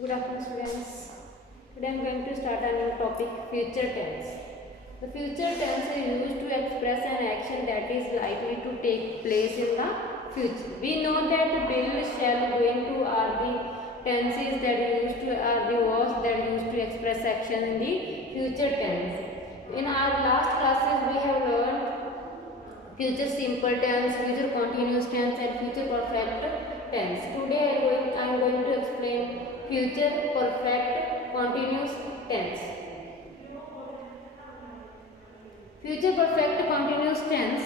Good afternoon, students. Today I am going to start a new topic, future tense. The future tense is used to express an action that is likely to take place in the future. We know that will, shall, going to are the tenses that are the verbs that used to express action in the future tense. In our last classes, we have learned future simple tense, future continuous tense, and future perfect tense. Today I am going to explain future perfect continuous tense. Future perfect continuous tense.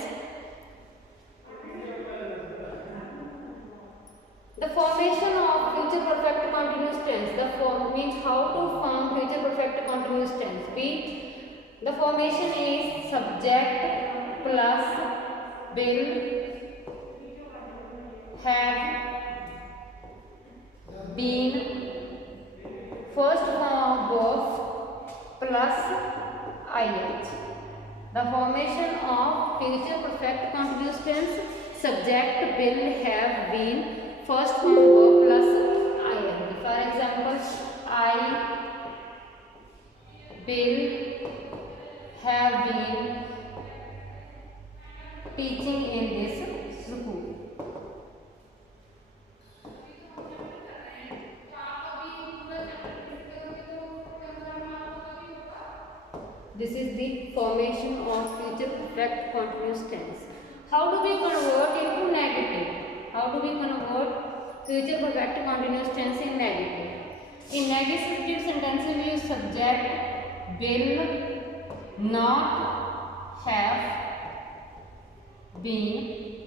The formation of future perfect continuous tense. The form means how to form future perfect continuous tense. The formation is subject plus will, have, been, first form of verb plus ing. The formation of future perfect continuous tense, subject, will, have, been, first form verb plus ing. For example, I will have been teaching in this school. This is the formation of future perfect continuous tense. How do we convert into negative? How do we convert future perfect continuous tense in negative? In negative sentences, we use subject, will, not, have, been,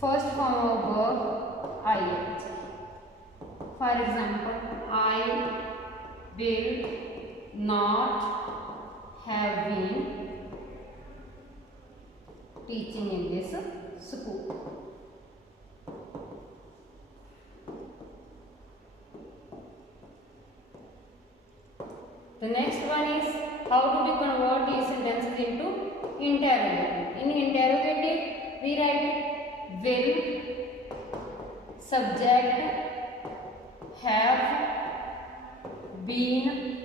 first form of verb, ing. For example, I will not have been teaching in this school. The next one is how do we convert these sentences into interrogative. In interrogative, we write will, subject, have, been,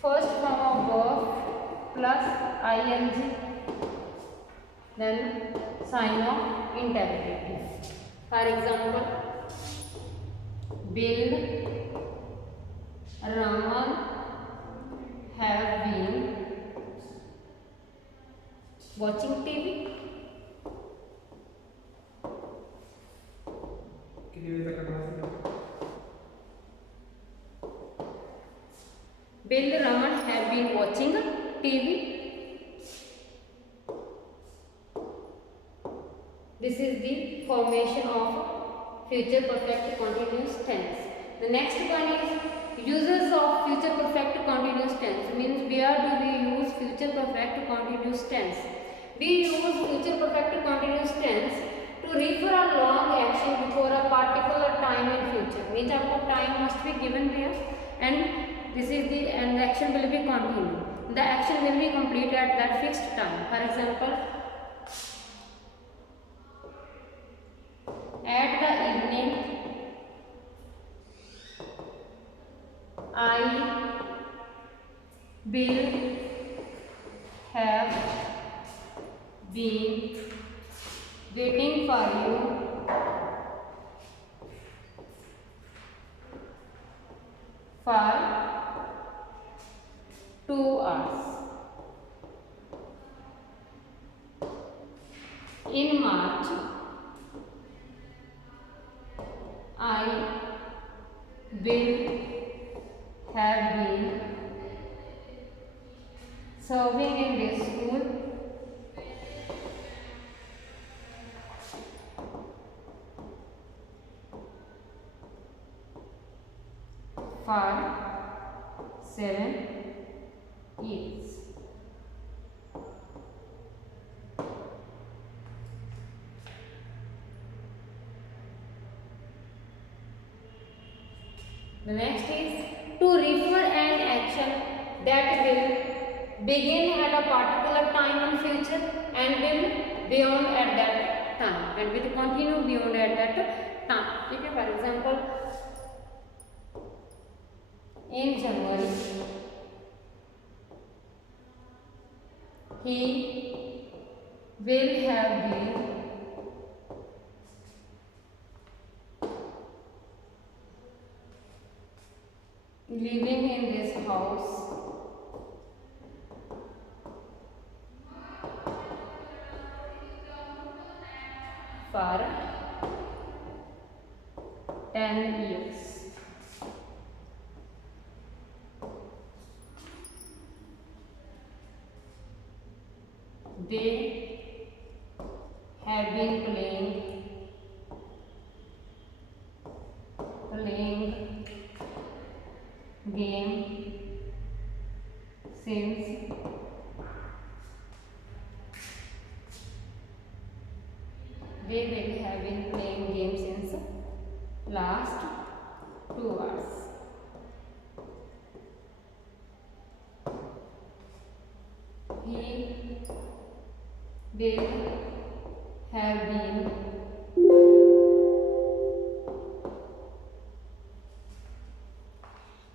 first form of verb plus ing, then sign of interrogative. For example, will Raman have been watching TV? Will Raman have been watching TV? This is the formation of future perfect continuous tense. The next one is uses of future perfect continuous tense. Means where do we use future perfect continuous tense? We use future perfect continuous tense to refer a long action before a particular time in future. Means आपको time must be given there and this is the and the action will be continued. The action will be complete at that fixed time. For example, at the evening, I will have been waiting for you for 2 hours. In March, I will have been serving in this school for 7 years. The next is to refer an action that will begin at a particular time in future and will beyond at that time and will continue beyond at that time, ठीक है। For example in January he will have been living in this house for 10 years. They have been playing game since they will have been playing game since last 2 hours. He will have been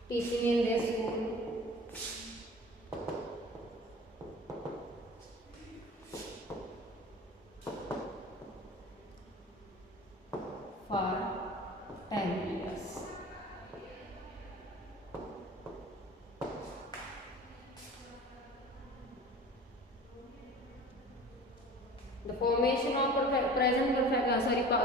teaching in their school for 10 years. The formation of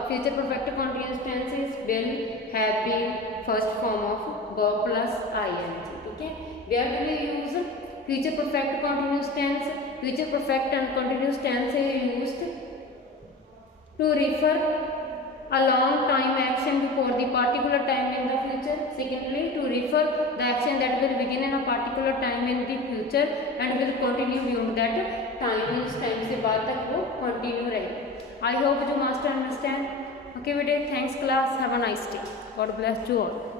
future perfect continuous tense is will, have been, first form of verb plus ing. ठीक है, where do we use future perfect continuous tense? Future perfect and continuous tense is used to refer a long time action before the particular time in the future. Secondly, to refer the action that will begin in a particular time in the future and will continue beyond that time. उस time से बाद तक वो continue रहेगी. I hope you master understand. Okay, बेटे, thanks class. Have a nice day. God bless you all.